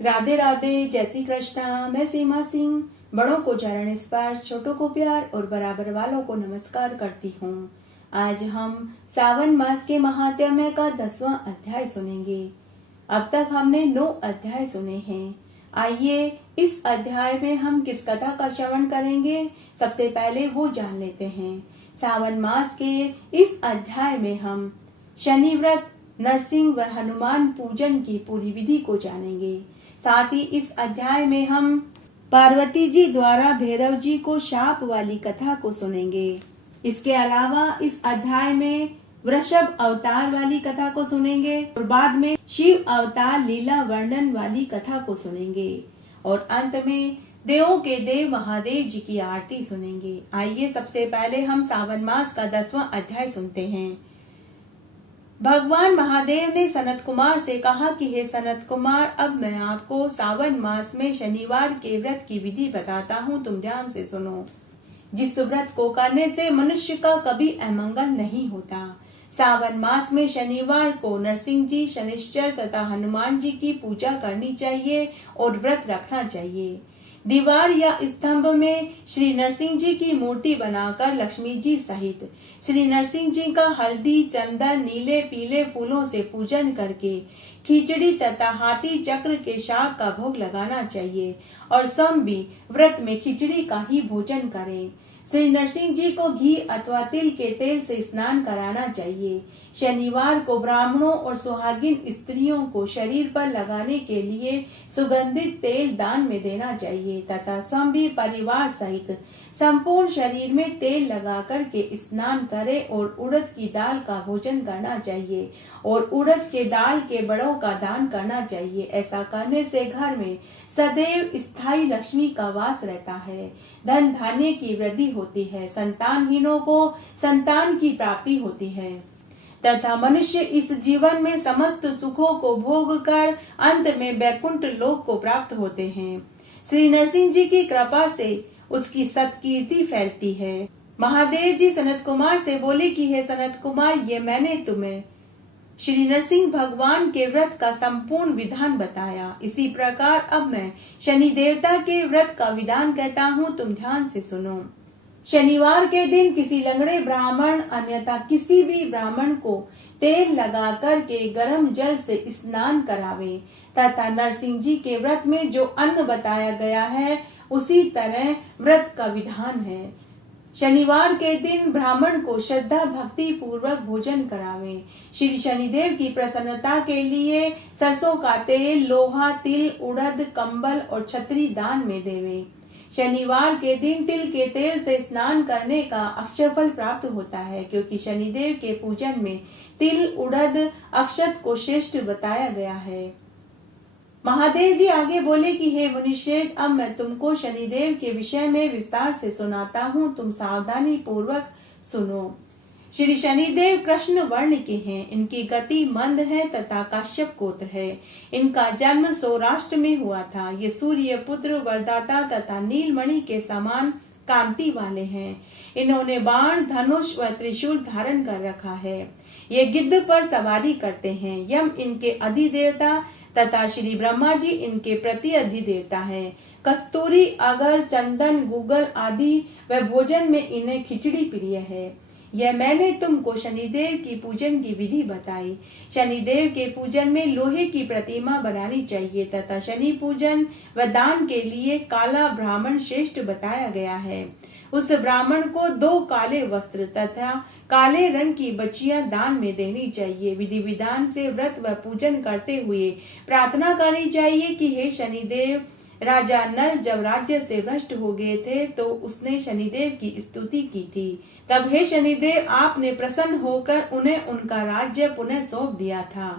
राधे राधे, जय श्री कृष्णा। मैं सीमा सिंह बड़ों को चरण स्पर्श, छोटों को प्यार और बराबर वालों को नमस्कार करती हूँ। आज हम सावन मास के महात्म्य का 10वां अध्याय सुनेंगे। अब तक हमने 9 अध्याय सुने हैं। आइए इस अध्याय में हम किस कथा का श्रवण करेंगे, सबसे पहले वो जान लेते हैं। सावन मास के इस अध्याय में हम शनि व्रत, नरसिंह व हनुमान पूजन की पूरी विधि को जानेंगे। साथ ही इस अध्याय में हम पार्वती जी द्वारा भैरव जी को शाप वाली कथा को सुनेंगे। इसके अलावा इस अध्याय में वृषभ अवतार वाली कथा को सुनेंगे और बाद में शिव अवतार लीला वर्णन वाली कथा को सुनेंगे और अंत में देवों के देव महादेव जी की आरती सुनेंगे। आइए सबसे पहले हम सावन मास का 10वां अध्याय सुनते हैं। भगवान महादेव ने सनत कुमार से कहा कि हे सनत कुमार, अब मैं आपको सावन मास में शनिवार के व्रत की विधि बताता हूँ, तुम ध्यान से सुनो। जिस व्रत को करने से मनुष्य का कभी अमंगल नहीं होता। सावन मास में शनिवार को नरसिंह जी, शनिश्चर तथा हनुमान जी की पूजा करनी चाहिए और व्रत रखना चाहिए। दीवार या स्तंभ में श्री नरसिंह जी की मूर्ति बनाकर लक्ष्मी जी सहित श्री नरसिंह जी का हल्दी, चंदन, नीले पीले फूलों से पूजन करके खिचड़ी तथा हाथी चक्र के शाक का भोग लगाना चाहिए और स्वयं भी व्रत में खिचड़ी का ही भोजन करें। श्री नरसिंह जी को घी अथवा तिल के तेल से स्नान कराना चाहिए। शनिवार को ब्राह्मणों और सुहागिन स्त्रियों को शरीर पर लगाने के लिए सुगंधित तेल दान में देना चाहिए तथा स्वयं भी परिवार सहित संपूर्ण शरीर में तेल लगा करके स्नान करें और उड़द की दाल का भोजन करना चाहिए और उड़द के दाल के बड़ों का दान करना चाहिए। ऐसा करने से घर में सदैव स्थायी लक्ष्मी का वास रहता है, धन धान्य की वृद्धि होती है, संतानहीनों को संतान की प्राप्ति होती है तथा मनुष्य इस जीवन में समस्त सुखों को भोग कर अंत में वैकुंठ लोक को प्राप्त होते हैं। श्री नरसिंह जी की कृपा से उसकी सत्कीर्ति फैलती है। महादेव जी सनत कुमार से बोले कि हे सनत कुमार, ये मैंने तुम्हें श्री नरसिंह भगवान के व्रत का संपूर्ण विधान बताया। इसी प्रकार अब मैं शनि देवता के व्रत का विधान कहता हूँ, तुम ध्यान से सुनो। शनिवार के दिन किसी लंगड़े ब्राह्मण अन्यथा किसी भी ब्राह्मण को तेल लगा करके गर्म जल से स्नान करावे तथा नरसिंह जी के व्रत में जो अन्न बताया गया है उसी तरह व्रत का विधान है। शनिवार के दिन ब्राह्मण को श्रद्धा भक्ति पूर्वक भोजन करावे। श्री शनिदेव की प्रसन्नता के लिए सरसों का तेल, लोहा, तिल, उड़द, कंबल और छतरी दान में देवे। शनिवार के दिन तिल के तेल से स्नान करने का अक्षय फल प्राप्त होता है, क्योंकि शनिदेव के पूजन में तिल, उड़द, अक्षत को श्रेष्ठ बताया गया है। महादेव जी आगे बोले कि हे मुनिश्रेष्ठ, अब मैं तुमको शनिदेव के विषय में विस्तार से सुनाता हूँ, तुम सावधानी पूर्वक सुनो। श्री शनिदेव कृष्ण वर्ण के हैं। इनकी गति मंद है तथा काश्यप गोत्र है। इनका जन्म सौराष्ट्र में हुआ था। ये सूर्य पुत्र, वरदाता तथा नीलमणि के समान कांति वाले हैं। इन्होंने बाण, धनुष व त्रिशूल धारण कर रखा है। ये गिद्ध पर सवारी करते हैं। यम इनके अधिदेवता तथा श्री ब्रह्मा जी इनके प्रति अधिदेवता है। कस्तूरी, अगर, चंदन, गूगल आदि व भोजन में इन्हें खिचड़ी प्रिय है। यह मैंने तुमको शनिदेव की पूजन की विधि बताई। शनिदेव के पूजन में लोहे की प्रतिमा बनानी चाहिए तथा शनि पूजन व दान के लिए काला ब्राह्मण श्रेष्ठ बताया गया है। उस ब्राह्मण को 2 काले वस्त्र तथा काले रंग की बच्चियां दान में देनी चाहिए। विधि विधान से व्रत व पूजन करते हुए प्रार्थना करनी चाहिए कि हे शनिदेव, राजा नल जब राज्य से भ्रष्ट हो गए थे तो उसने शनिदेव की स्तुति की थी। तब हे शनिदेव, आपने प्रसन्न होकर उन्हें उनका राज्य पुनः सौंप दिया था।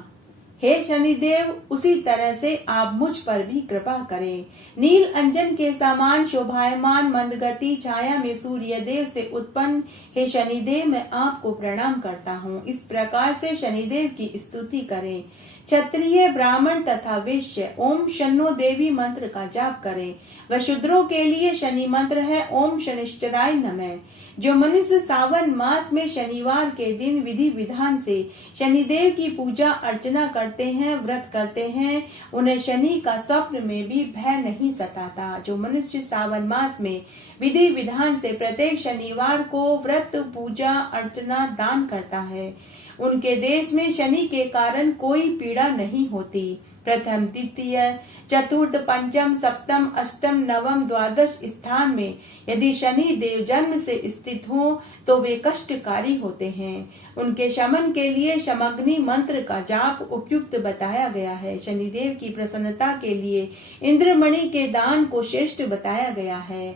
हे शनिदेव, उसी तरह से आप मुझ पर भी कृपा करें। नील अंजन के समान शोभायमान मंदगति छाया में सूर्य देव से उत्पन्न हे शनिदेव, मैं आपको प्रणाम करता हूँ। इस प्रकार से शनिदेव की स्तुति करें। क्षत्रिय, ब्राह्मण तथा वैश्य ओम शन्नो देवी मंत्र का जाप करें। वह शूद्रों के लिए शनि मंत्र है ओम शनिश्चराय नमः। जो मनुष्य सावन मास में शनिवार के दिन विधि विधान से शनिदेव की पूजा अर्चना करते हैं, व्रत करते हैं, उन्हें शनि का स्वप्न में भी भय नहीं सताता। जो मनुष्य सावन मास में विधि विधान से प्रत्येक शनिवार को व्रत, पूजा, अर्चना, दान करता है, उनके देश में शनि के कारण कोई पीड़ा नहीं होती। प्रथम, द्वितीय, चतुर्थ, पंचम, सप्तम, अष्टम, नवम, द्वादश स्थान में यदि शनि देव जन्म से स्थित हो तो वे कष्टकारी होते हैं। उनके शमन के लिए शमग्नि मंत्र का जाप उपयुक्त बताया गया है। शनिदेव की प्रसन्नता के लिए इंद्रमणि के दान को श्रेष्ठ बताया गया है।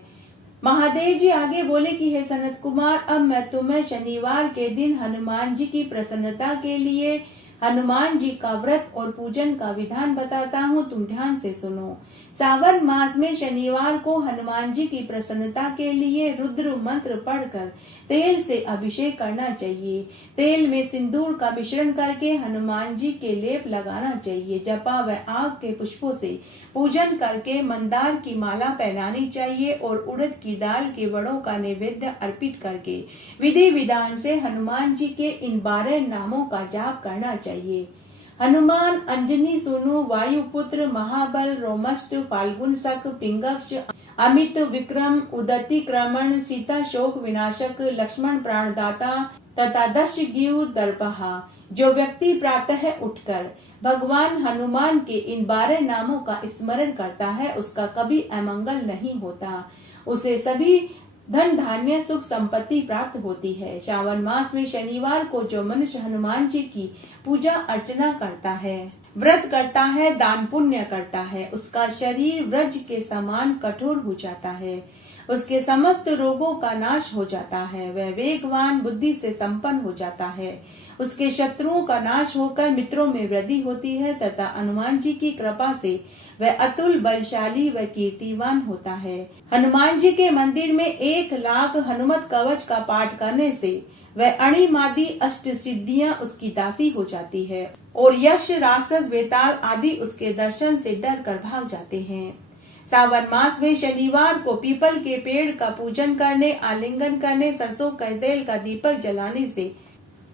महादेव जी आगे बोले कि हे सनत कुमार, अब मैं तुम्हें शनिवार के दिन हनुमान जी की प्रसन्नता के लिए हनुमान जी का व्रत और पूजन का विधान बताता हूँ, तुम ध्यान से सुनो। सावन मास में शनिवार को हनुमान जी की प्रसन्नता के लिए रुद्र मंत्र पढ़कर तेल से अभिषेक करना चाहिए। तेल में सिंदूर का मिश्रण करके हनुमान जी के लेप लगाना चाहिए। जपा व आग के पुष्पों से पूजन करके मंदार की माला पहनानी चाहिए और उड़द की दाल के वड़ों का नैवेद्य अर्पित करके विधि विधान से हनुमान जी के इन 12 नामों का जाप करना चाहिए। हनुमान, अंजनी, सूनु, वायुपुत्र, महाबल, रोमष्ट, फाल्गुन शक, पिंगक्ष, अमित, विक्रम, उदति क्रमण, सीता शोक विनाशक, लक्ष्मण प्राणदाता तथा दश गीव दर्पहा। जो व्यक्ति प्रातः उठकर भगवान हनुमान के इन 12 नामों का स्मरण करता है उसका कभी अमंगल नहीं होता, उसे सभी धन धान्य सुख संपत्ति प्राप्त होती है। श्रावण मास में शनिवार को जो मनुष्य हनुमान जी की पूजा अर्चना करता है, व्रत करता है, दान पुण्य करता है, उसका शरीर व्रज के समान कठोर हो जाता है, उसके समस्त रोगों का नाश हो जाता है, वह वेगवान बुद्धि से संपन्न हो जाता है, उसके शत्रुओं का नाश होकर मित्रों में वृद्धि होती है तथा हनुमान जी की कृपा से वह अतुल बलशाली व कीर्तिवान होता है। हनुमान जी के मंदिर में 1 लाख हनुमत कवच का पाठ करने से वह अणिमादी अष्ट सिद्धियां उसकी दासी हो जाती है और यश, राक्षस, वेताल आदि उसके दर्शन से डर कर भाग जाते हैं। सावन मास में शनिवार को पीपल के पेड़ का पूजन करने, आलिंगन करने, सरसों के तेल का दीपक जलाने से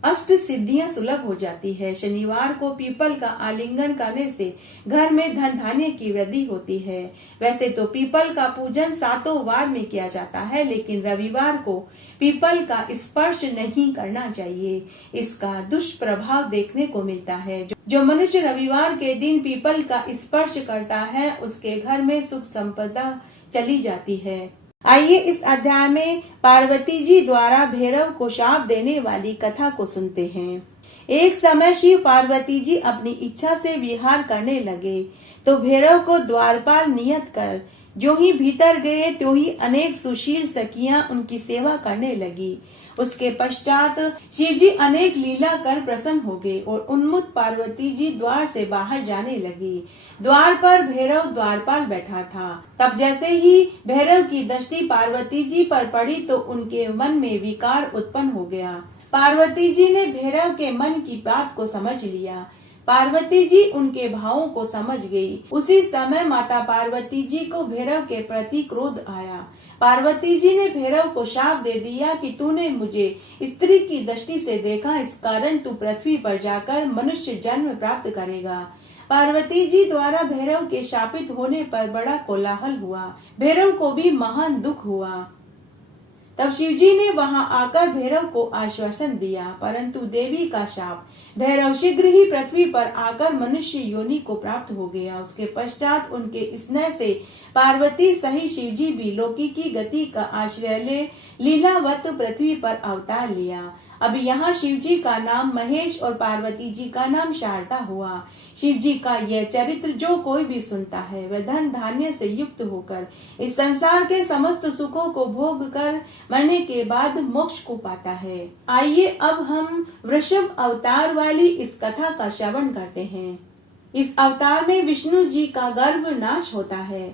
अष्ट सिद्धियां सुलभ हो जाती है। शनिवार को पीपल का आलिंगन करने से घर में धन धान्य की वृद्धि होती है। वैसे तो पीपल का पूजन 7 वार में किया जाता है, लेकिन रविवार को पीपल का स्पर्श नहीं करना चाहिए, इसका दुष्प्रभाव देखने को मिलता है। जो मनुष्य रविवार के दिन पीपल का स्पर्श करता है उसके घर में सुख संपदा चली जाती है। आइए इस अध्याय में पार्वती जी द्वारा भैरव को शाप देने वाली कथा को सुनते हैं। एक समय शिव पार्वती जी अपनी इच्छा से विहार करने लगे तो भैरव को द्वारपाल नियत कर जो ही भीतर गए त्यों ही अनेक सुशील सखियां उनकी सेवा करने लगी। उसके पश्चात शिव जी अनेक लीला कर प्रसन्न हो गए और उन्मुक्त पार्वती जी द्वार से बाहर जाने लगी। द्वार पर भैरव द्वारपाल बैठा था। तब जैसे ही भैरव की दृष्टि पार्वती जी पर पड़ी तो उनके मन में विकार उत्पन्न हो गया। पार्वती जी ने भैरव के मन की बात को समझ लिया। पार्वती जी उनके भावों को समझ गई। उसी समय माता पार्वती जी को भैरव के प्रति क्रोध आया। पार्वती जी ने भैरव को शाप दे दिया कि तूने मुझे स्त्री की दृष्टि से देखा, इस कारण तू पृथ्वी पर जाकर मनुष्य जन्म प्राप्त करेगा। पार्वती जी द्वारा भैरव के शापित होने पर बड़ा कोलाहल हुआ। भैरव को भी महान दुख हुआ। तब शिव जी ने वहां आकर भैरव को आश्वासन दिया, परंतु देवी का शाप भैरव शीघ्र ही पृथ्वी पर आकर मनुष्य योनि को प्राप्त हो गया। उसके पश्चात उनके स्नेह से पार्वती सही शिव जी भी लौकी की गति का आश्रय ले लीलावत पृथ्वी पर अवतार लिया। अब यहाँ शिव जी का नाम महेश और पार्वती जी का नाम शारदा हुआ। शिव जी का यह चरित्र जो कोई भी सुनता है वह धन धान्य से युक्त होकर इस संसार के समस्त सुखों को भोग कर मरने के बाद मोक्ष को पाता है। आइए अब हम वृषभ अवतार वाली इस कथा का श्रवण करते हैं। इस अवतार में विष्णु जी का गर्भ नाश होता है।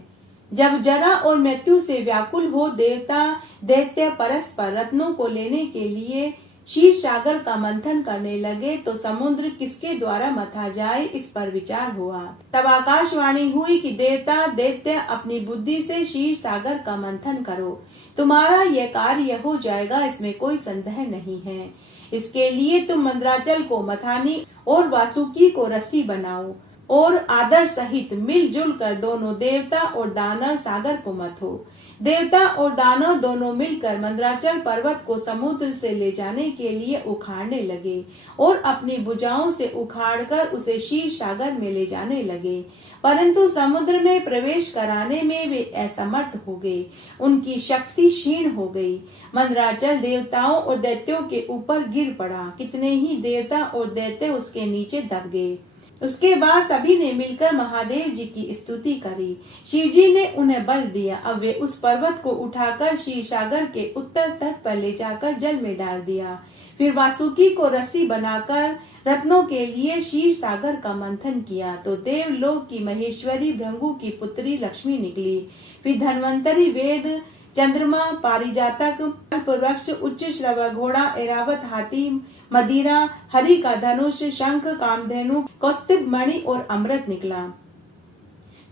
जब जरा और मृत्यु से व्याकुल हो देवता दैत्य परस्पर रत्नों को लेने के लिए क्षीर सागर का मंथन करने लगे तो समुद्र किसके द्वारा मथा जाए, इस पर विचार हुआ। तब आकाशवाणी हुई कि देवता दैत्य अपनी बुद्धि से क्षीर सागर का मंथन करो, तुम्हारा यह कार्य हो जाएगा, इसमें कोई संदेह नहीं है। इसके लिए तुम मंदराचल को मथानी और वासुकी को रस्सी बनाओ और आदर सहित मिलजुल कर दोनों देवता और दानव सागर को मथो। देवता और दानव दोनों मिलकर मंदराचल पर्वत को समुद्र से ले जाने के लिए उखाड़ने लगे और अपनी भुजाओं से उखाड़कर उसे क्षीर सागर में ले जाने लगे, परंतु समुद्र में प्रवेश कराने में वे असमर्थ हो गए, उनकी शक्ति क्षीण हो गई। मंदराचल देवताओं और दैत्यों के ऊपर गिर पड़ा, कितने ही देवता और दैत्य उसके नीचे दब गए। उसके बाद सभी ने मिलकर महादेव जी की स्तुति करी। शिव जी ने उन्हें बल दिया। अब वे उस पर्वत को उठाकर क्षीर सागर के उत्तर तट पर ले जाकर जल में डाल दिया। फिर वासुकी को रस्सी बनाकर रत्नों के लिए क्षीर सागर का मंथन किया तो देवलोक की महेश्वरी भृंगु की पुत्री लक्ष्मी निकली। फिर धन्वंतरी वेद, चंद्रमा, पारिजातक, कल्पवृक्ष, उच्च श्रव घोड़ा, ऐरावत हाथी, मदिरा, हरि का धनुष, शंख, कामधेनु, कौस्तुभ मणि और अमृत निकला।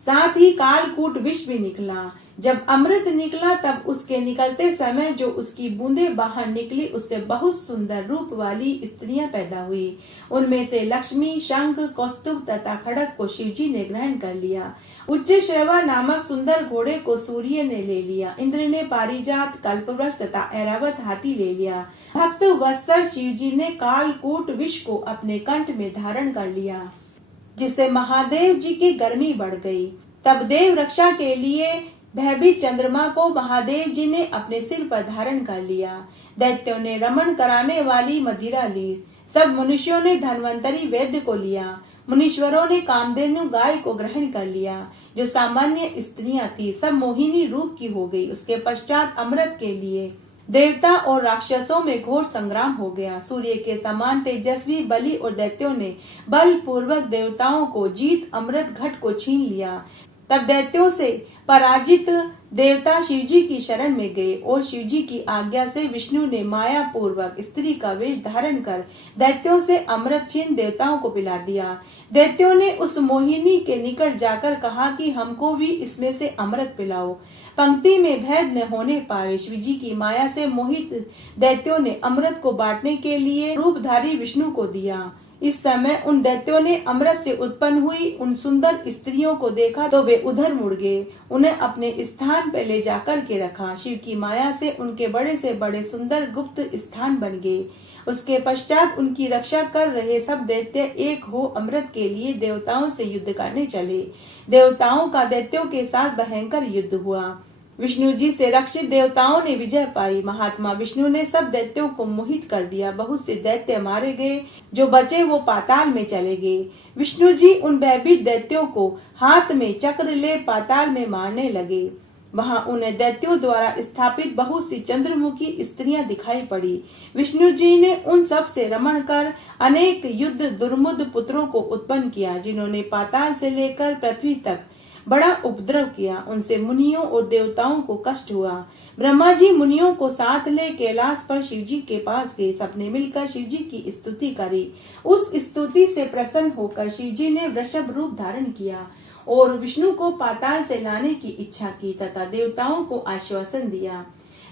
साथ ही कालकूट विष भी निकला। जब अमृत निकला तब उसके निकलते समय जो उसकी बूंदें बाहर निकली उससे बहुत सुंदर रूप वाली स्त्रियां पैदा हुई। उनमें से लक्ष्मी, शंख, कौस्तुभ तथा खड़ग को शिवजी ने ग्रहण कर लिया। उच्च श्रवा नामक सुंदर घोड़े को सूर्य ने ले लिया। इंद्र ने पारिजात, कल्पवृक्ष तथा ऐरावत हाथी ले लिया। भक्त वत्सल शिवजी ने कालकूट विष को अपने कंठ में धारण कर लिया, जिससे महादेव जी की गर्मी बढ़ गई। तब देव रक्षा के लिए भयभीत चंद्रमा को महादेव जी ने अपने सिर पर धारण कर लिया। दैत्यों ने रमण कराने वाली मदिरा ली। सब मनुष्यों ने धन्वंतरी वैद्य को लिया। मुनीश्वरों ने कामधेनु गाय को ग्रहण कर लिया, जो सामान्य स्त्रियां थी, सब मोहिनी रूप की हो गई। उसके पश्चात अमृत के लिए देवता और राक्षसों में घोर संग्राम हो गया। सूर्य के समान तेजस्वी बलि और दैत्यों ने बलपूर्वक देवताओं को जीत अमृत घट को छीन लिया। तब दैत्यों से पराजित देवता शिवजी की शरण में गए और शिवजी की आज्ञा से विष्णु ने माया पूर्वक स्त्री का वेश धारण कर दैत्यों से अमृत छीन देवताओं को पिला दिया। दैत्यों ने उस मोहिनी के निकट जाकर कहा कि हमको भी इसमें से अमृत पिलाओ। पंक्ति में भेद न होने पाए शिवजी की माया से मोहित दैत्यों ने अमृत को बांटने के लिए रूपधारी विष्णु को दिया। इस समय उन दैत्यों ने अमृत से उत्पन्न हुई उन सुंदर स्त्रियों को देखा तो वे उधर मुड़ गए, उन्हें अपने स्थान पर ले जाकर के रखा। शिव की माया से उनके बड़े से बड़े सुंदर गुप्त स्थान बन गए। उसके पश्चात उनकी रक्षा कर रहे सब दैत्य एक हो अमृत के लिए देवताओं से युद्ध करने चले। देवताओं का दैत्यों के साथ भयंकर युद्ध हुआ। विष्णु जी से रक्षित देवताओं ने विजय पाई। महात्मा विष्णु ने सब दैत्यों को मोहित कर दिया। बहुत से दैत्य मारे गए, जो बचे वो पाताल में चले गए। विष्णु जी उन भयभीत दैत्यों को हाथ में चक्र ले पाताल में मारने लगे। वहां उन्हें दैत्यों द्वारा स्थापित बहुत सी चंद्रमुखी स्त्रियां दिखाई पड़ी। विष्णु जी ने उन सब से रमण कर अनेक युद्ध दुर्मुद पुत्रों को उत्पन्न किया, जिन्होंने पाताल से लेकर पृथ्वी तक बड़ा उपद्रव किया। उनसे मुनियों और देवताओं को कष्ट हुआ। ब्रह्मा जी मुनियों को साथ ले कैलाश पर शिवजी के पास गए। सबने मिलकर शिवजी की स्तुति करी। उस स्तुति से प्रसन्न होकर शिवजी ने वृषभ रूप धारण किया और विष्णु को पाताल से लाने की इच्छा की तथा देवताओं को आश्वासन दिया।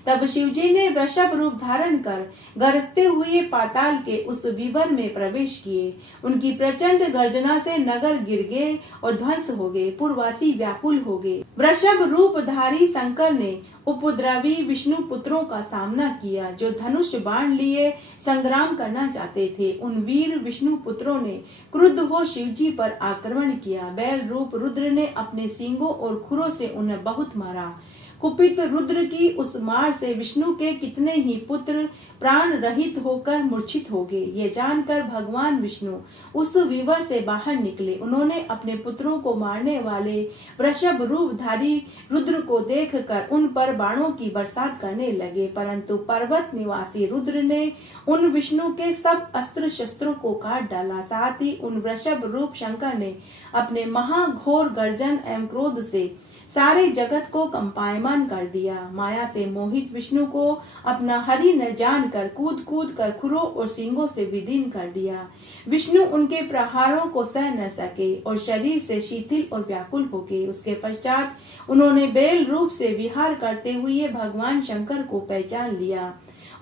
तब शिवजी ने वृषभ रूप धारण कर गरजते हुए पाताल के उस विवर में प्रवेश किए। उनकी प्रचंड गर्जना से नगर गिर गए और ध्वंस हो गए। पुरवासी व्याकुल हो गए। वृषभ रूपधारी शंकर ने उपद्रवी विष्णु पुत्रों का सामना किया, जो धनुष बाण लिए संग्राम करना चाहते थे। उन वीर विष्णु पुत्रों ने क्रुद्ध हो शिवजी पर आक्रमण किया। बैल रूप रुद्र ने अपने सींगों और खुरों से उन्हें बहुत मारा। कुपित रुद्र की उस मार से विष्णु के कितने ही पुत्र प्राण रहित होकर मूर्छित हो गए। ये जानकर भगवान विष्णु उस विवर से बाहर निकले। उन्होंने अपने पुत्रों को मारने वाले वृषभ रूपधारी रुद्र को देखकर उन पर बाणों की बरसात करने लगे, परंतु पर्वत निवासी रुद्र ने उन विष्णु के सब अस्त्र शस्त्रों को काट डाला। साथ ही उन वृषभ रूप शंकर ने अपने महाघोर गर्जन एवं क्रोध से सारे जगत को कंपायमान कर दिया। माया से मोहित विष्णु को अपना हरि न जानकर कूद कूद कर खुरों और सींगों से विदीन कर दिया। विष्णु उनके प्रहारों को सह न सके और शरीर से शिथिल और व्याकुल हो गए। उसके पश्चात उन्होंने बेल रूप से विहार करते हुए भगवान शंकर को पहचान लिया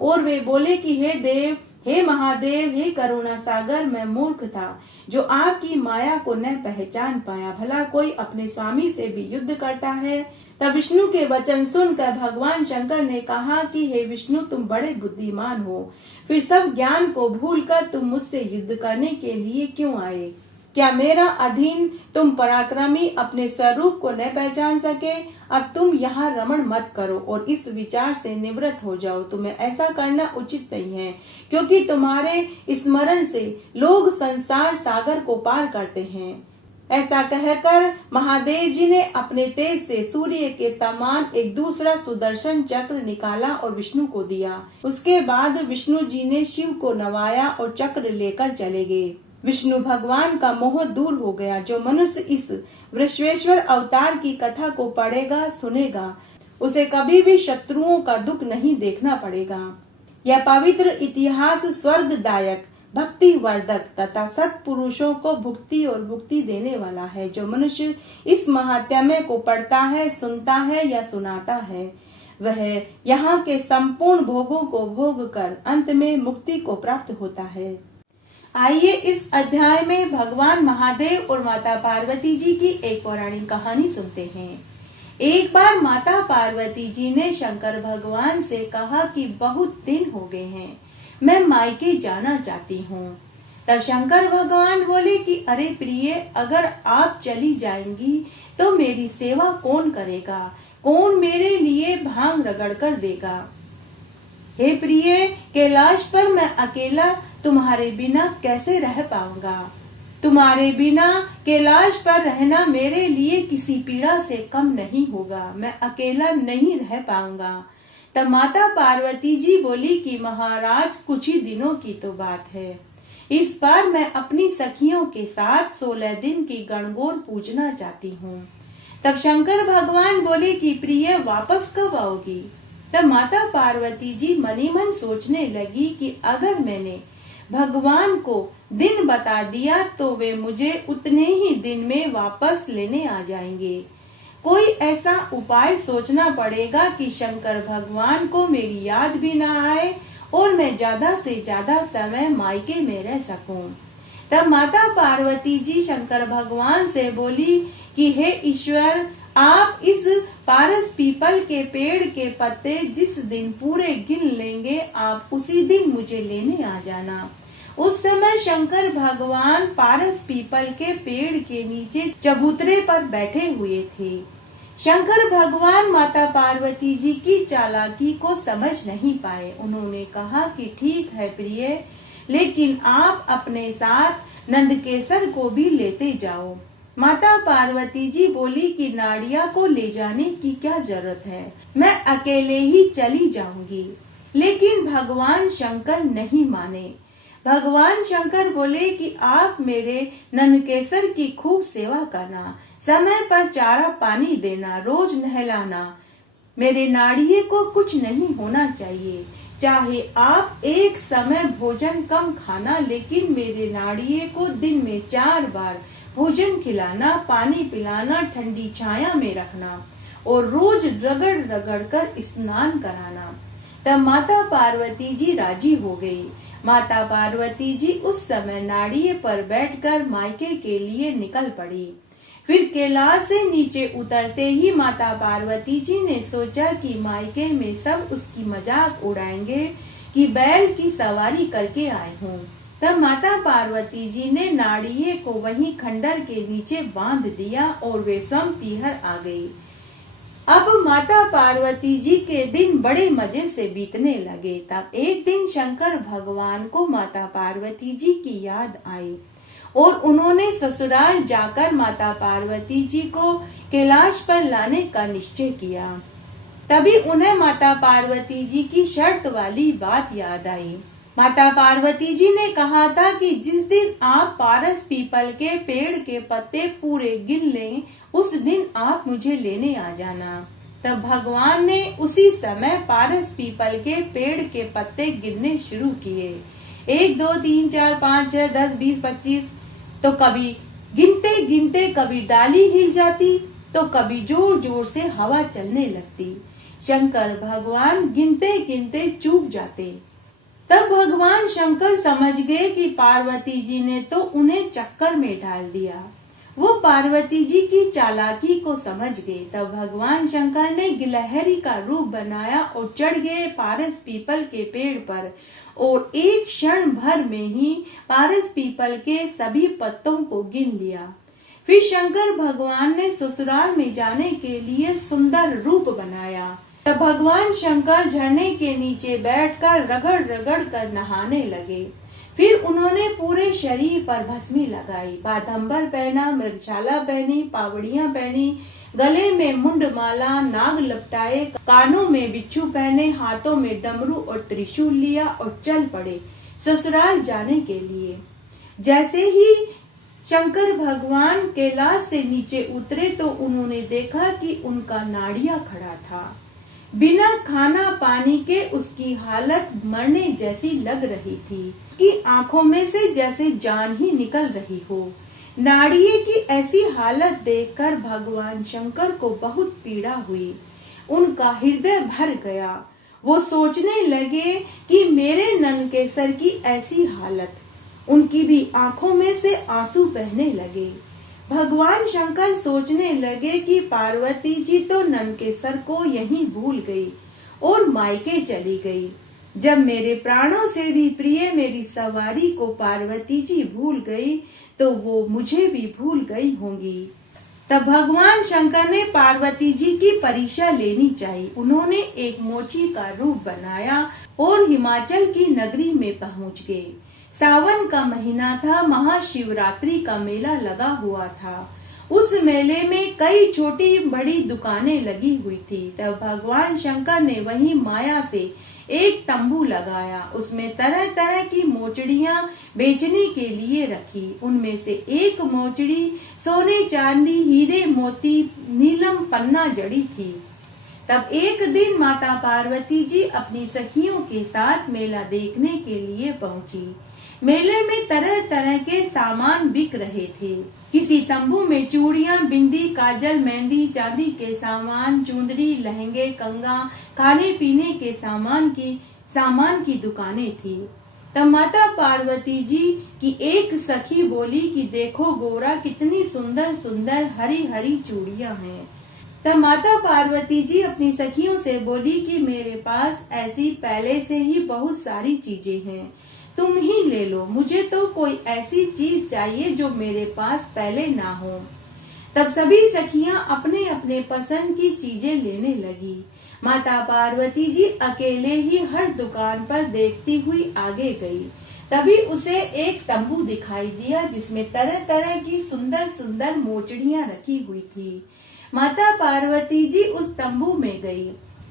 और वे बोले कि हे देव, हे महादेव, हे करुणा सागर, मैं मूर्ख था जो आपकी माया को न पहचान पाया। भला कोई अपने स्वामी से भी युद्ध करता है? तब विष्णु के वचन सुनकर भगवान शंकर ने कहा कि हे विष्णु, तुम बड़े बुद्धिमान हो, फिर सब ज्ञान को भूलकर तुम मुझसे युद्ध करने के लिए क्यों आए? क्या मेरा अधीन तुम पराक्रमी अपने स्वरूप को न पहचान सके? अब तुम यहाँ रमण मत करो और इस विचार से निवृत्त हो जाओ। तुम्हें ऐसा करना उचित नहीं है, क्योंकि तुम्हारे स्मरण से लोग संसार सागर को पार करते हैं। ऐसा कहकर महादेव जी ने अपने तेज से सूर्य के समान एक दूसरा सुदर्शन चक्र निकाला और विष्णु को दिया। उसके बाद विष्णु जी ने शिव को नवाया और चक्र लेकर चले गए। विष्णु भगवान का मोह दूर हो गया। जो मनुष्य इस वृषभेश्वर अवतार की कथा को पढ़ेगा, सुनेगा, उसे कभी भी शत्रुओं का दुख नहीं देखना पड़ेगा। यह पवित्र इतिहास स्वर्गदायक, भक्ति वर्धक तथा सत्पुरुषों को भुक्ति और मुक्ति देने वाला है। जो मनुष्य इस महात्म्य को पढ़ता है, सुनता है या सुनाता है, वह यहाँ के संपूर्ण भोगों को भोग कर अंत में मुक्ति को प्राप्त होता है। आइए इस अध्याय में भगवान महादेव और माता पार्वती जी की एक पौराणिक कहानी सुनते हैं। एक बार माता पार्वती जी ने शंकर भगवान से कहा कि बहुत दिन हो गए हैं, मैं मायके जाना चाहती हूँ। तब शंकर भगवान बोले कि अरे प्रिय, अगर आप चली जाएंगी तो मेरी सेवा कौन करेगा? कौन मेरे लिए भांग रगड़ कर देगा? हे प्रिय, कैलाश पर मैं अकेला तुम्हारे बिना कैसे रह पाऊंगा? तुम्हारे बिना कैलाश पर रहना मेरे लिए किसी पीड़ा से कम नहीं होगा। मैं अकेला नहीं रह पाऊंगा। तब माता पार्वती जी बोली कि महाराज, कुछ ही दिनों की तो बात है। इस बार मैं अपनी सखियों के साथ 16 दिन की गणगौर पूजना चाहती हूँ। तब शंकर भगवान बोले कि प्रिय, वापस कब आओगी? तब माता पार्वती जी मनी मन सोचने लगी कि अगर मैंने भगवान को दिन बता दिया तो वे मुझे उतने ही दिन में वापस लेने आ जाएंगे। कोई ऐसा उपाय सोचना पड़ेगा कि शंकर भगवान को मेरी याद भी ना आए और मैं ज्यादा से ज्यादा समय मायके में रह सकूं। तब माता पार्वती जी शंकर भगवान से बोली कि हे ईश्वर, आप इस पारस पीपल के पेड़ के पत्ते जिस दिन पूरे गिन लेंगे, आप उसी दिन मुझे लेने आ जाना। उस समय शंकर भगवान पारस पीपल के पेड़ के नीचे चबूतरे पर बैठे हुए थे। शंकर भगवान माता पार्वती जी की चालाकी को समझ नहीं पाए। उन्होंने कहा कि ठीक है प्रिय, लेकिन आप अपने साथ नंदकेसर को भी लेते जाओ। माता पार्वती जी बोली कि नाड़िया को ले जाने की क्या जरूरत है, मैं अकेले ही चली जाऊंगी। लेकिन भगवान शंकर नहीं माने। भगवान शंकर बोले कि आप मेरे नंदकेसर की खूब सेवा करना, समय पर चारा पानी देना, रोज नहलाना। मेरे नाड़िए को कुछ नहीं होना चाहिए, चाहे आप एक समय भोजन कम खाना, लेकिन मेरे नाड़िए को दिन में 4 बार भोजन खिलाना, पानी पिलाना, ठंडी छाया में रखना और रोज रगड़ रगड़ कर स्नान कराना। तब माता पार्वती जी राजी हो गई। माता पार्वती जी उस समय नाड़िए पर बैठकर मायके के लिए निकल पड़ी। फिर कैलाश से नीचे उतरते ही माता पार्वती जी ने सोचा कि मायके में सब उसकी मजाक उड़ाएंगे कि बैल की सवारी करके आए हूँ। तब माता पार्वती जी ने नाड़िए को वहीं खंडर के नीचे बांध दिया और वे स्वयं पीहर आ गई। अब माता पार्वती जी के दिन बड़े मजे से बीतने लगे। तब एक दिन शंकर भगवान को माता पार्वती जी की याद आई और उन्होंने ससुराल जाकर माता पार्वती जी को कैलाश पर लाने का निश्चय किया। तभी उन्हें माता पार्वती जी की शर्त वाली बात याद आई। माता पार्वती जी ने कहा था कि जिस दिन आप पारस पीपल के पेड़ के पत्ते पूरे गिन लें उस दिन आप मुझे लेने आ जाना। तब भगवान ने उसी समय पारस पीपल के पेड़ के पत्ते गिनने शुरू किए। 1 2 3 4 5 6 10 20 25। तो कभी गिनते गिनते कभी डाली हिल जाती तो कभी जोर जोर से हवा चलने लगती। शंकर भगवान गिनते गिनते चूक जाते। तब भगवान शंकर समझ गए कि पार्वती जी ने तो उन्हें चक्कर में डाल दिया। वो पार्वती जी की चालाकी को समझ गए। तब भगवान शंकर ने गिलहरी का रूप बनाया और चढ़ गए पारस पीपल के पेड़ पर और एक क्षण भर में ही पारस पीपल के सभी पत्तों को गिन लिया। फिर शंकर भगवान ने ससुराल में जाने के लिए सुंदर रूप बनाया। तब भगवान शंकर झरने के नीचे बैठकर रगड़ रगड़ कर नहाने लगे। फिर उन्होंने पूरे शरीर पर भस्मी लगाई, बादंबर पहना, मृगशाला पहनी, पावड़ियां पहनी, गले में मुंडमाला, नाग लपटाए, कानों में बिच्छू पहने, हाथों में डमरू और त्रिशूल लिया और चल पड़े ससुराल जाने के लिए। जैसे ही शंकर भगवान कैलाश से नीचे उतरे तो उन्होंने देखा कि उनका नाड़िया खड़ा था। बिना खाना पानी के उसकी हालत मरने जैसी लग रही थी। उसकी आंखों में से जैसे जान ही निकल रही हो। नाड़िए की ऐसी हालत देखकर भगवान शंकर को बहुत पीड़ा हुई। उनका हृदय भर गया। वो सोचने लगे कि मेरे ननकेसर की ऐसी हालत। उनकी भी आंखों में से आंसू बहने लगे। भगवान शंकर सोचने लगे कि पार्वती जी तो ननकेसर को यहीं भूल गई और मायके चली गई। जब मेरे प्राणों से भी प्रिय मेरी सवारी को पार्वती जी भूल गई तो वो मुझे भी भूल गई होंगी। तब भगवान शंकर ने पार्वती जी की परीक्षा लेनी चाहिए। उन्होंने एक मोची का रूप बनाया और हिमाचल की नगरी में पहुंच गए। सावन का महीना था, महाशिवरात्रि का मेला लगा हुआ था। उस मेले में कई छोटी बड़ी दुकानें लगी हुई थी। तब भगवान शंकर ने वहीं माया से एक तंबू लगाया। उसमें तरह तरह की मोचड़ियां बेचने के लिए रखी। उनमें से एक मोचड़ी सोने चांदी हीरे मोती नीलम पन्ना जड़ी थी। तब एक दिन माता पार्वती जी अपनी सखियों के साथ मेला देखने के लिए पहुंची। मेले में तरह तरह के सामान बिक रहे थे। किसी तंबू में चूड़ियां, बिंदी, काजल, मेहंदी, चांदी के सामान, चुंदड़ी, लहंगे, कंगा, खाने पीने के सामान की दुकानें थी। तब माता पार्वती जी की एक सखी बोली कि देखो गोरा, कितनी सुंदर सुंदर हरी हरी चूड़ियां हैं। तब माता पार्वती जी अपनी सखियों से बोली कि मेरे पास ऐसी पहले से ही बहुत सारी चीजें हैं, तुम ही ले लो। मुझे तो कोई ऐसी चीज चाहिए जो मेरे पास पहले ना हो। तब सभी सखियां अपने अपने पसंद की चीजें लेने लगी। माता पार्वती जी अकेले ही हर दुकान पर देखती हुई आगे गई। तभी उसे एक तंबू दिखाई दिया जिसमें तरह तरह की सुंदर सुंदर मोचड़ियां रखी हुई थी। माता पार्वती जी उस तंबू में गई।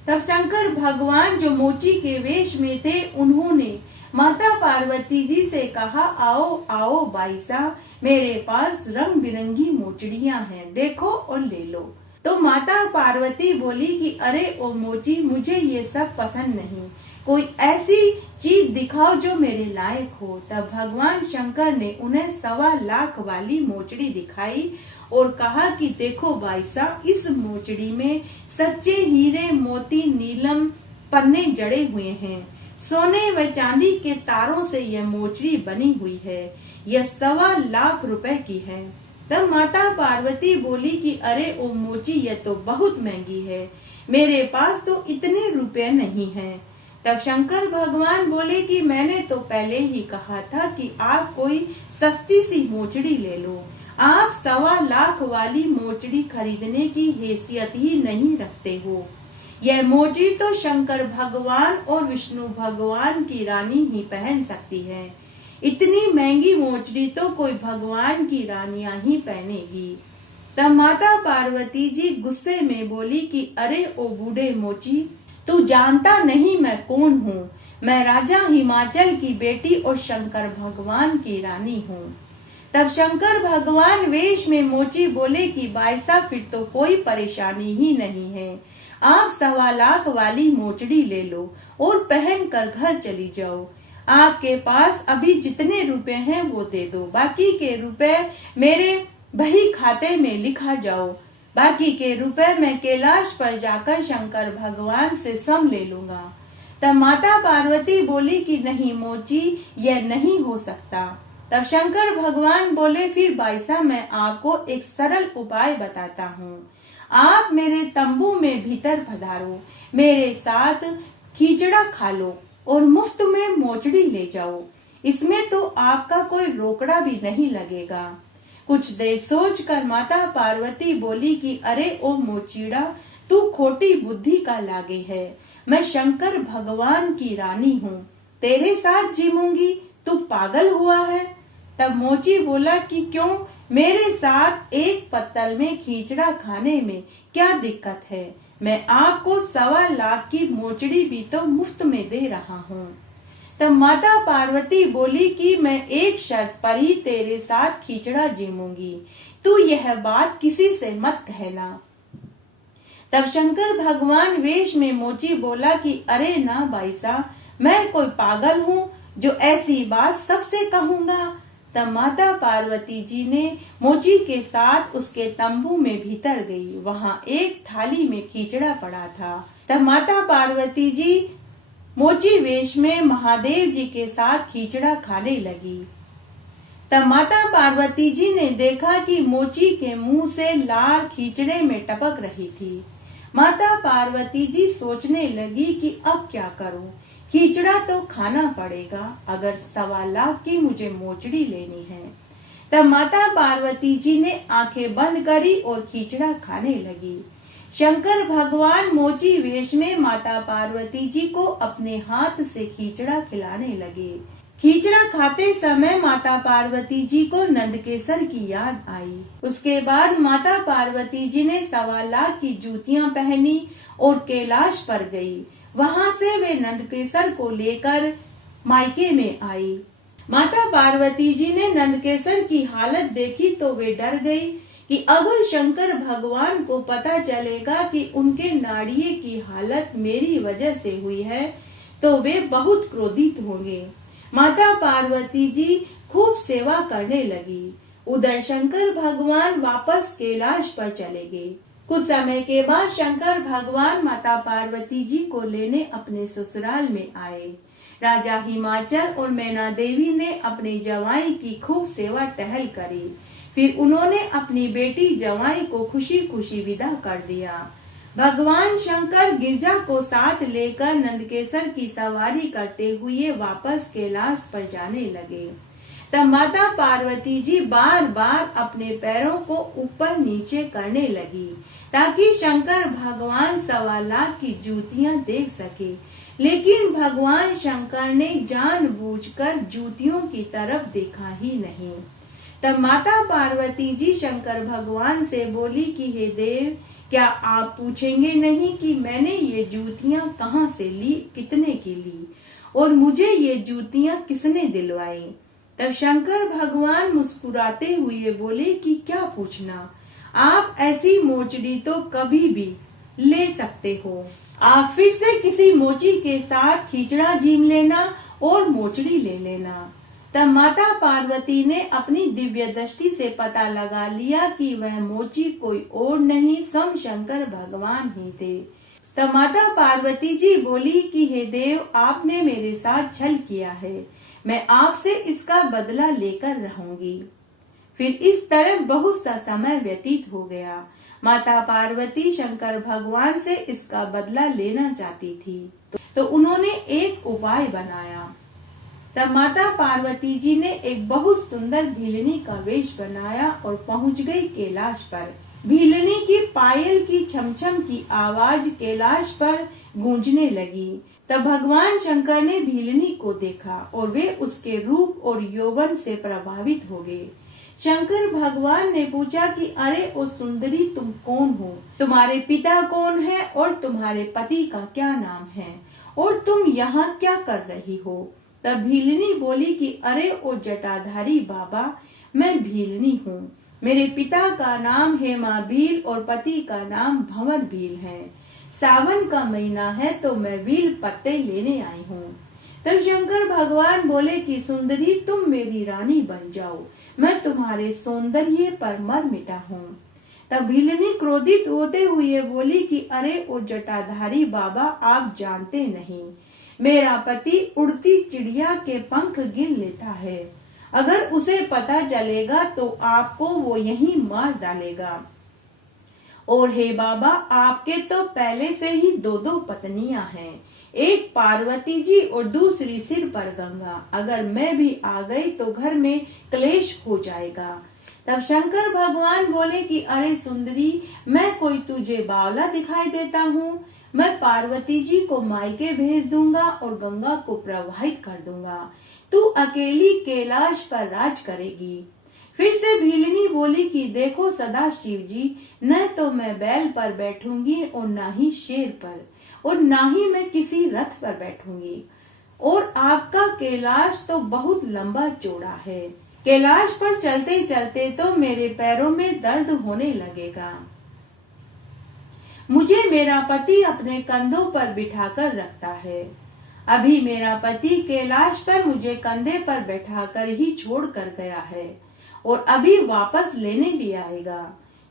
तब शंकर भगवान जो मोची के वेश में थे, उन्होंने माता पार्वती जी से कहा, आओ आओ बाईसा, मेरे पास रंग बिरंगी मोचड़ियां हैं, देखो और ले लो। तो माता पार्वती बोली कि अरे ओ मोची, मुझे ये सब पसंद नहीं, कोई ऐसी चीज दिखाओ जो मेरे लायक हो। तब भगवान शंकर ने उन्हें 1.25 लाख वाली मोचड़ी दिखाई और कहा कि देखो बाईसा, इस मोचड़ी में सच्चे हीरे मोती नीलम पन्ने जड़े हुए हैं। सोने व चांदी के तारों से यह मोचड़ी बनी हुई है। यह 1.25 लाख रुपए की है। तब माता पार्वती बोली कि अरे ओ मोची, यह तो बहुत महंगी है, मेरे पास तो इतने रुपए नहीं हैं। तब शंकर भगवान बोले कि मैंने तो पहले ही कहा था कि आप कोई सस्ती सी मोचड़ी ले लो। आप 1.25 लाख वाली मोचड़ी खरीदने की हैसियत ही नहीं रखते हो। यह मोचड़ी तो शंकर भगवान और विष्णु भगवान की रानी ही पहन सकती है। इतनी महंगी मोचड़ी तो कोई भगवान की रानियां ही पहनेगी। तब माता पार्वती जी गुस्से में बोली कि अरे ओ बूढ़े मोची, तू जानता नहीं मैं कौन हूँ। मैं राजा हिमाचल की बेटी और शंकर भगवान की रानी हूँ। तब शंकर भगवान वेश में मोची बोले कि भाई साहब फिर तो कोई परेशानी ही नहीं है, आप 1.25 लाख वाली मोचड़ी ले लो और पहन कर घर चली जाओ। आपके पास अभी जितने रुपए हैं वो दे दो, बाकी के रुपए मेरे बही खाते में लिखा जाओ, बाकी के रुपए मैं कैलाश पर जाकर शंकर भगवान से सम ले लूंगा। तब माता पार्वती बोली कि नहीं मोची, यह नहीं हो सकता। तब शंकर भगवान बोले फिर भाई साहब मैं आपको एक सरल उपाय बताता हूँ, आप मेरे तंबू में भीतर पधारो, मेरे साथ खिचड़ा खा लो और मुफ्त में मोचड़ी ले जाओ, इसमें तो आपका कोई रोकड़ा भी नहीं लगेगा। कुछ देर सोचकर माता पार्वती बोली कि अरे ओ मोचीड़ा, तू खोटी बुद्धि का लागे है, मैं शंकर भगवान की रानी हूँ, तेरे साथ जीमूंगी, तू पागल हुआ है। तब मोची बोला कि क्यों, मेरे साथ एक पत्तल में खिचड़ा खाने में क्या दिक्कत है, मैं आपको 1.25 लाख की मोचड़ी भी तो मुफ्त में दे रहा हूँ। तब माता पार्वती बोली कि मैं एक शर्त पर ही तेरे साथ खिचड़ा जीमूंगी, तू यह बात किसी से मत कहना। तब शंकर भगवान वेश में मोची बोला कि अरे ना भाई साहब, मैं कोई पागल हूँ जो ऐसी बात सबसे कहूंगा। तब माता पार्वती जी ने मोची के साथ उसके तंबू में भीतर गई, वहां एक थाली में खिचड़ा पड़ा था। तब माता पार्वती जी मोची वेश में महादेव जी के साथ खिचड़ा खाने लगी। तब माता पार्वती जी ने देखा कि मोची के मुंह से लार खिचड़े में टपक रही थी। माता पार्वती जी सोचने लगी कि अब क्या करूं, खिचड़ा तो खाना पड़ेगा अगर 1.25 लाख की मुझे मोचड़ी लेनी है। तब माता पार्वती जी ने आंखें बंद करी और खिचड़ा खाने लगी। शंकर भगवान मोची वेश में माता पार्वती जी को अपने हाथ से खिचड़ा खिलाने लगे। खिचड़ा खाते समय माता पार्वती जी को नंदकेसर की याद आई। उसके बाद माता पार्वती जी ने 1.25 लाख की जूतियां पहनी और कैलाश पर गई। वहां से वे नंदकेसर को लेकर मायके में आई। माता पार्वती जी ने नंदकेसर की हालत देखी तो वे डर गई कि अगर शंकर भगवान को पता चलेगा कि उनके नाड़िये की हालत मेरी वजह से हुई है तो वे बहुत क्रोधित होंगे। माता पार्वती जी खूब सेवा करने लगी। उधर शंकर भगवान वापस कैलाश पर चले गए। कुछ समय के बाद शंकर भगवान माता पार्वती जी को लेने अपने ससुराल में आए। राजा हिमाचल और मैना देवी ने अपने जवाई की खूब सेवा टहल करी। फिर उन्होंने अपनी बेटी जवाई को खुशी खुशी विदा कर दिया। भगवान शंकर गिरजा को साथ लेकर नंदकेसर की सवारी करते हुए वापस कैलाश पर जाने लगे। तब माता पार्वती जी बार बार अपने पैरों को ऊपर नीचे करने लगी ताकि शंकर भगवान 1.25 लाख की जूतियां देख सके, लेकिन भगवान शंकर ने जानबूझकर जूतियों की तरफ देखा ही नहीं। तब माता पार्वती जी शंकर भगवान से बोली कि हे देव, क्या आप पूछेंगे नहीं कि मैंने ये जूतियां कहाँ से ली, कितने की ली और मुझे ये जूतियां किसने दिलवाई। तब शंकर भगवान मुस्कुराते हुए बोले कि क्या पूछना, आप ऐसी मोचड़ी तो कभी भी ले सकते हो। आप फिर से किसी मोची के साथ खिचड़ा जीम लेना और मोचड़ी ले लेना। तब माता पार्वती ने अपनी दिव्य दृष्टि से पता लगा लिया कि वह मोची कोई और नहीं स्वयं शंकर भगवान ही थे। तब माता पार्वती जी बोली कि हे देव, आपने मेरे साथ छल किया है, मैं आपसे इसका बदला लेकर रहूंगी। फिर इस तरह बहुत सा समय व्यतीत हो गया। माता पार्वती शंकर भगवान से इसका बदला लेना चाहती थी तो उन्होंने एक उपाय बनाया। तब माता पार्वती जी ने एक बहुत सुंदर भीलनी का वेश बनाया और पहुंच गई कैलाश पर। भीलनी की पायल की छमछम की आवाज कैलाश पर गूंजने लगी। तब भगवान शंकर ने भीलनी को देखा और वे उसके रूप और यौवन से प्रभावित हो गए। शंकर भगवान ने पूछा कि अरे ओ सुंदरी, तुम कौन हो, तुम्हारे पिता कौन है और तुम्हारे पति का क्या नाम है और तुम यहाँ क्या कर रही हो। तब भीलनी बोली कि अरे ओ जटाधारी बाबा, मैं भीलनी हूँ। मेरे पिता का नाम हेमा भील और पति का नाम भंवर भील है। सावन का महीना है तो मैं भील पत्ते लेने आई हूँ। तब शंकर भगवान बोले कि सुंदरी तुम मेरी रानी बन जाओ, मैं तुम्हारे सौंदर्य पर मर मिटा हूँ। तब भीलनी क्रोधित होते हुए बोली कि अरे ओ जटाधारी बाबा, आप जानते नहीं, मेरा पति उड़ती चिड़िया के पंख गिन लेता है। अगर उसे पता चलेगा तो आपको वो यहीं मार डालेगा। और हे बाबा, आपके तो पहले से ही दो दो पत्नियां हैं, एक पार्वती जी और दूसरी सिर पर गंगा। अगर मैं भी आ गई तो घर में क्लेश हो जाएगा। तब शंकर भगवान बोले कि अरे सुंदरी, मैं कोई तुझे बावला दिखाई देता हूँ? मैं पार्वती जी को मायके भेज दूंगा और गंगा को प्रवाहित कर दूंगा। तू अकेली कैलाश पर राज करेगी। फिर से भीलनी बोली कि देखो सदा शिव जी, न तो मैं बैल पर बैठूंगी और न ही शेर पर, और न ही मैं किसी रथ पर बैठूंगी। और आपका कैलाश तो बहुत लंबा चौड़ा है, कैलाश पर चलते चलते तो मेरे पैरों में दर्द होने लगेगा। मुझे मेरा पति अपने कंधों पर बिठाकर रखता है। अभी मेरा पति कैलाश पर मुझे कंधे पर बैठाकर ही छोड़ कर गया है और अभी वापस लेने भी आएगा।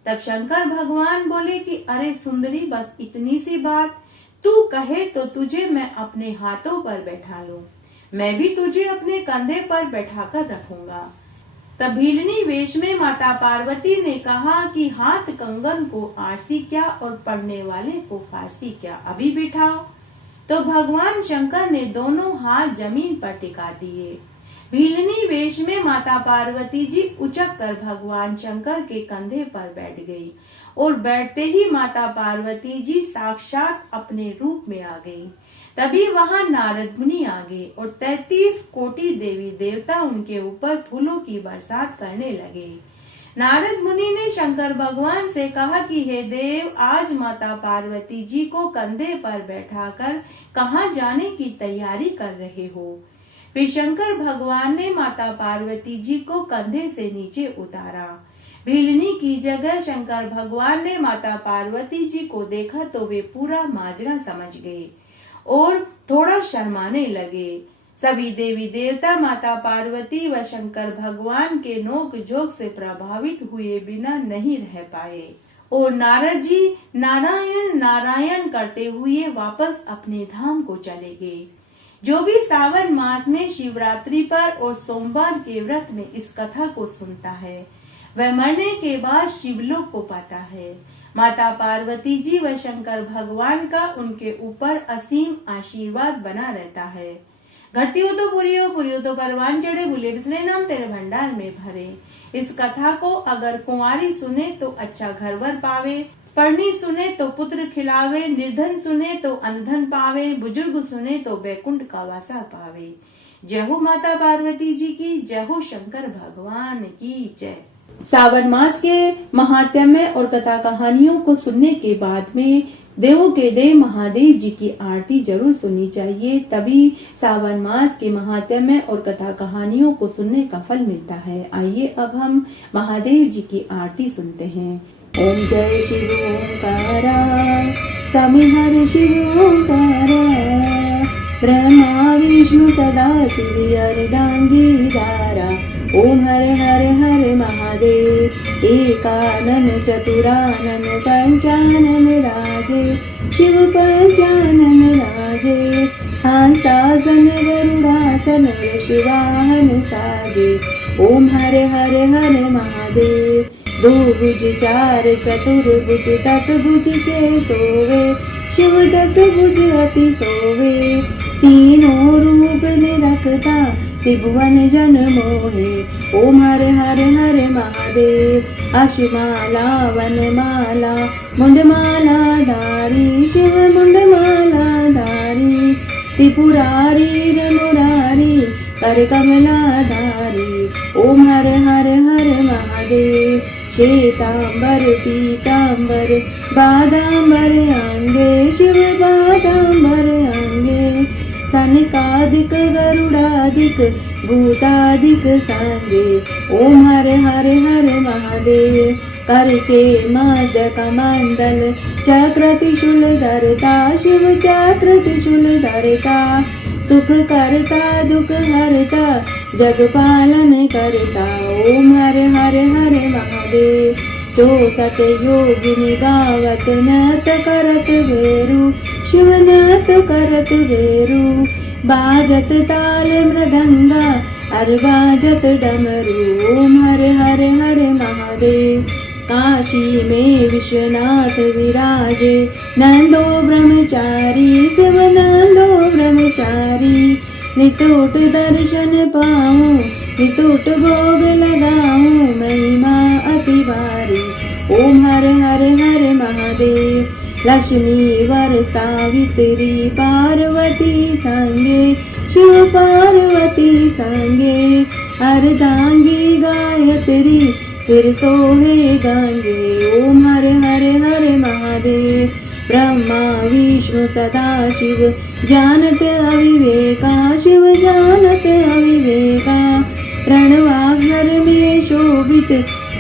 तब शंकर भगवान बोले कि अरे सुंदरी, बस इतनी सी बात, तू कहे तो तुझे मैं अपने हाथों पर बैठा लूं, मैं भी तुझे अपने कंधे पर बैठाकर रखूंगा। तब भीलनी वेश में माता पार्वती ने कहा कि हाथ कंगन को आरसी क्या और पढ़ने वाले को फारसी क्या, अभी बिठाओ। तो भगवान शंकर ने दोनों हाथ जमीन पर टिका दिए। भीलनी वेश में माता पार्वती जी उचक कर भगवान शंकर के कंधे पर बैठ गई और बैठते ही माता पार्वती जी साक्षात अपने रूप में आ गई। तभी वहां नारद मुनि आ गए और 33 कोटि देवी देवता उनके ऊपर फूलों की बरसात करने लगे। नारद मुनि ने शंकर भगवान से कहा कि हे देव, आज माता पार्वती जी को कंधे पर बैठाकर कहाँ जाने की तैयारी कर रहे हो? फिर शंकर भगवान ने माता पार्वती जी को कंधे से नीचे उतारा। भीलनी की जगह शंकर भगवान ने माता पार्वती जी को देखा तो वे पूरा माजरा समझ गए और थोड़ा शर्माने लगे। सभी देवी देवता माता पार्वती व शंकर भगवान के नोक झोंक से प्रभावित हुए बिना नहीं रह पाए और नारद जी नारायण नारायण करते हुए वापस अपने धाम को चले गए। जो भी सावन मास में शिवरात्रि पर और सोमवार के व्रत में इस कथा को सुनता है, वह मरने के बाद शिवलोक को पाता है। माता पार्वती जी व शंकर भगवान का उनके ऊपर असीम आशीर्वाद बना रहता है। घटती हो तो पूरी हो, पूरी हो तो परवान चढ़े, भूले बिसरे नाम तेरे भंडार में भरे। इस कथा को अगर कुंवारी सुने तो अच्छा घरवर पावे, पढ़नी सुने तो पुत्र खिलावे, निर्धन सुने तो अनधन पावे, बुजुर्ग सुने तो बैकुंठ का वासा पावे। जय हो माता पार्वती जी की, जय हो शंकर भगवान की जय। सावन मास के महात्म्य और कथा कहानियों को सुनने के बाद में देवों के देव महादेव जी की आरती जरूर सुननी चाहिए, तभी सावन मास के महात्म्य और कथा कहानियों को सुनने का फल मिलता है। आइए अब हम महादेव जी की आरती सुनते हैं। ओम जय शिव ओंकारा, स्वामी हर शिव ओंकारा, ब्रह्मा विष्णु सदा शिव अर्धांगीधारा। ओम हरे हरे हरे महादेव, एकानन चतुरानन पंचानन राजे, शिव पंचानन राजे। हंसासन गरुड़ासन ऋषिवाहन साजे। ओम हरे हरे हरे महादेव, दो भुज चार चतुर्भुज 10 भुज के सोवे, शिव 10 भुज अति सोवे। तीनों रूप निरखता त्रिभुवन जन मोहे। ओम हरे हरे हरे महादेव, अशुमाला वनमाला मुंडमाला धारी, शिव मुंडमाला धारी। त्रिपुरारी मुरारी कर कमला धारी। ओम हरे हरे हरे महादेव, श्वेतांबर पीतांबर बादांबर अंगे, शिव बादांबर अंगे। सनकादिक गरुडादिक भूतादिक सांगे। ओम हर हर हर महादेव। करके मध्य कमंडल चक्र त्रिशूल धरता शिव चक्र त्रिशूल धरता। सुख करता दुख हरता जग पालन करता। ओम हर हर हर महादेव। 64 योगिनी गावत नत करत भेरू शिव नत करत भेरू। बाजत ताल मृदंगा अर बाजत डमरू। ओम हर हर हर महादेव। काशी में विश्वनाथ विराजे नंदो ब्रह्मचारी शिव नंदो ब्रह्मचारी। नितोट दर्शन पाऊं नितोट भोग लगाऊं महिमा अति भारी। ओम हर हर हर महादेव। लक्ष्मी वर सावित्री पार्वती संगे शिव पार्वती संगे। अर्धांगी गायत्री सिर सोहे गांगे। ओम हर हर हर महादेव। ब्रह्मा विष्णु सदा शिव जानत अविवेका शिव जानत अविवेका। प्रणवाघर में शोभित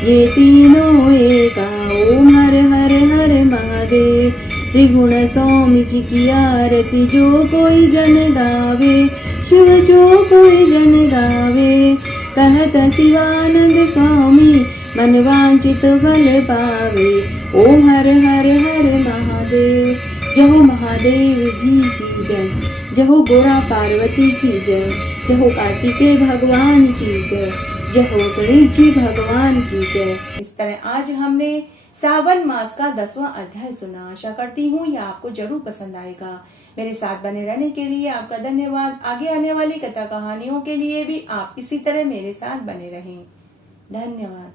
ये तीनों एका। ओम हर हर हर महादेव। त्रिगुण स्वामी जी की आरती जो कोई जन गावे शिव जो कोई जन गावे। कहत शिवानंद स्वामी मन वांछित फल पावे। ओम हर हर हर महादेव। जहो महादेव जी की जय। जहो गोरा पार्वती की जय। जहो कार्तिकेय भगवान की जय। जहो गणेश जी भगवान की जय। इस तरह आज हमने सावन मास का 10वां अध्याय सुना। आशा करती हूँ यह आपको जरूर पसंद आएगा। मेरे साथ बने रहने के लिए आपका धन्यवाद। आगे आने वाली कथा कहानियों के लिए भी आप इसी तरह मेरे साथ बने रहें। धन्यवाद।